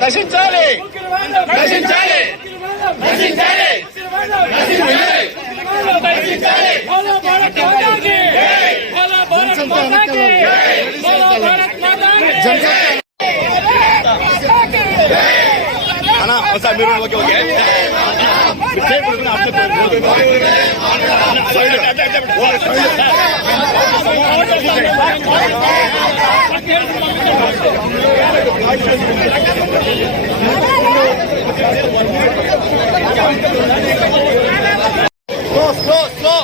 నశించాలి నశించాలి నశించాలి జనతా ಅಣ್ಣ ಹೊಸ ಮೀರು okay okay Slow, slow, slow,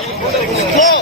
slow.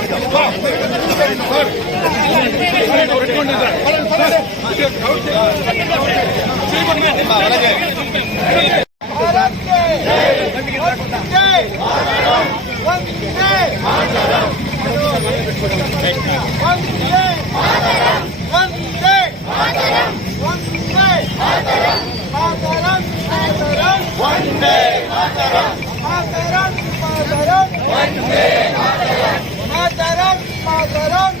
Mataram, Mataram, Mataram,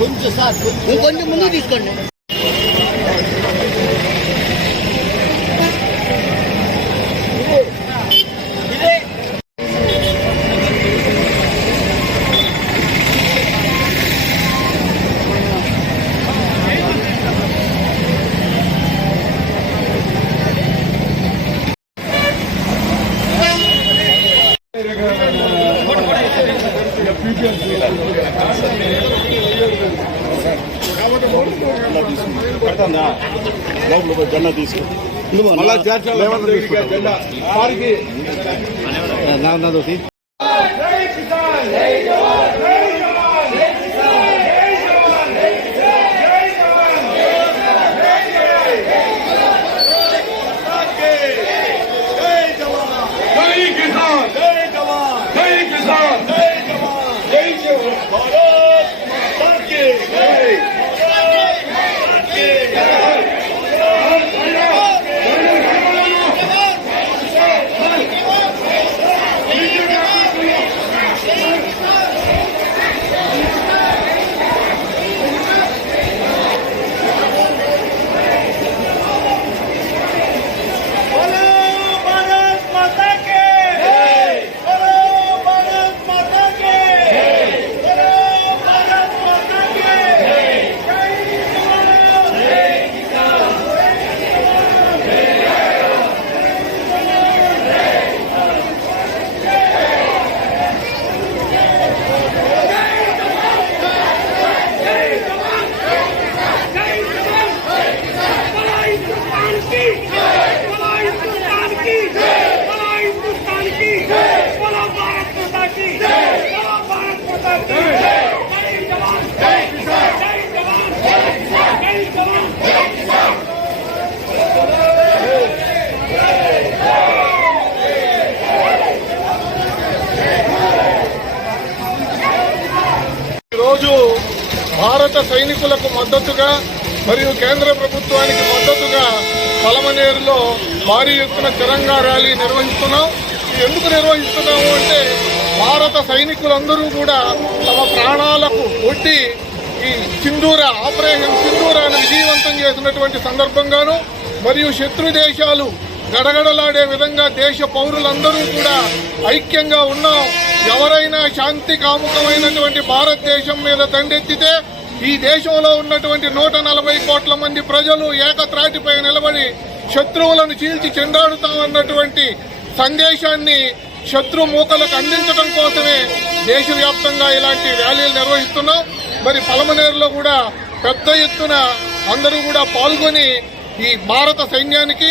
కొంచెం సార్ కొంచెం ముందు తీసుకోండి ఇలా తీసుకుంది పెడతాందా లోపల పోయి జెండా తీసుకుంది మళ్ళా ఈరోజు భారత సైనికులకు మద్దతుగా మరియు కేంద్ర ప్రభుత్వానికి మద్దతుగా పలమనేరులో భారీ ఎత్తున తిరంగా ర్యాలీ నిర్వహిస్తున్నాం. ఎందుకు నిర్వహిస్తున్నాము అంటే భారత సైనికులందరూ కూడా తమ ప్రాణాలకు ఒడ్డి ఈ సింధూర ఆపరేషన్ సింధూరాను విజయవంతం చేసినటువంటి సందర్భంగాను మరియు శత్రు దేశాలు గడగడలాడే విధంగా దేశ పౌరులందరూ కూడా ఐక్యంగా ఉన్నాం. ఎవరైనా శాంతి కాముకమైనటువంటి భారతదేశం మీద దండెత్తితే ఈ దేశంలో ఉన్నటువంటి నూట నలభై కోట్ల మంది ప్రజలు ఏకత్రాటిపై నిలబడి శత్రువులను చీల్చి చెండాడుతామన్నటువంటి సందేశాన్ని శత్రు మూకలకు అందించడం కోసమే దేశవ్యాప్తంగా ఇలాంటి ర్యాలీలు నిర్వహిస్తున్నాం. మరి పలమనేరులో కూడా పెద్ద ఎత్తున అందరూ కూడా పాల్గొని ఈ భారత సైన్యానికి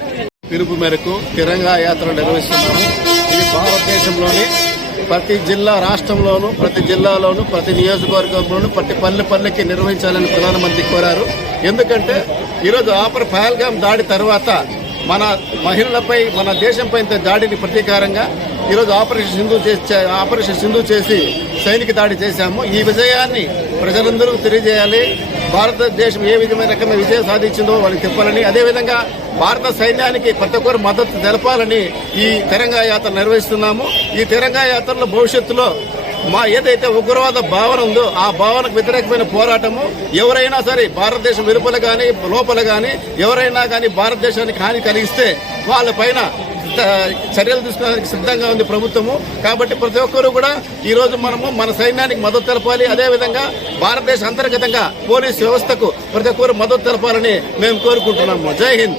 పిలుపు మేరకు తిరంగా యాత్ర నిర్వహిస్తున్నాము. ఇది భారతదేశంలోని ప్రతి జిల్లా రాష్ట్రంలోనూ ప్రతి జిల్లాలోనూ ప్రతి నియోజకవర్గంలోనూ ప్రతి పల్లె పల్లెకి నిర్వహించాలని ప్రధానమంత్రి కోరారు. ఎందుకంటే ఈరోజు ఆపర్ పహల్గాం దాడి తర్వాత మన మహిళలపై మన దేశంపై ఇంత దాడిని ప్రతీకారంగా ఈరోజు ఆపరేషన్ సింధు చేసి ఆపరేషన్ సింధు చేసి సైనిక దాడి చేశాము. ఈ విజయాన్ని ప్రజలందరూ తెలియజేయాలి. భారతదేశం ఏ విధమైన రకమైన విజయం సాధించిందో వాళ్ళకి చెప్పాలని అదేవిధంగా భారత సైన్యానికి ప్రతి ఒక్కరు మద్దతు తెలపాలని ఈ తిరంగా యాత్ర నిర్వహిస్తున్నాము. ఈ తిరంగా యాత్రలో భవిష్యత్తులో మా ఏదైతే ఉగ్రవాద భావన ఉందో ఆ భావనకు వ్యతిరేకమైన పోరాటము ఎవరైనా సరే భారతదేశం వెలుపల కానీ లోపల కానీ ఎవరైనా కానీ భారతదేశానికి హాని కలిగిస్తే వాళ్ళ పైన చర్యలు తీసుకోవడానికి సిద్ధంగా ఉంది ప్రభుత్వము. కాబట్టి ప్రతి ఒక్కరూ కూడా ఈ రోజు మనము మన సైన్యానికి మద్దతు తెలపాలి. అదేవిధంగా భారతదేశ అంతర్గతంగా పోలీస్ వ్యవస్థకు ప్రతి ఒక్కరు మద్దతు తెలపాలని మేము కోరుకుంటున్నాము. జై హింద్.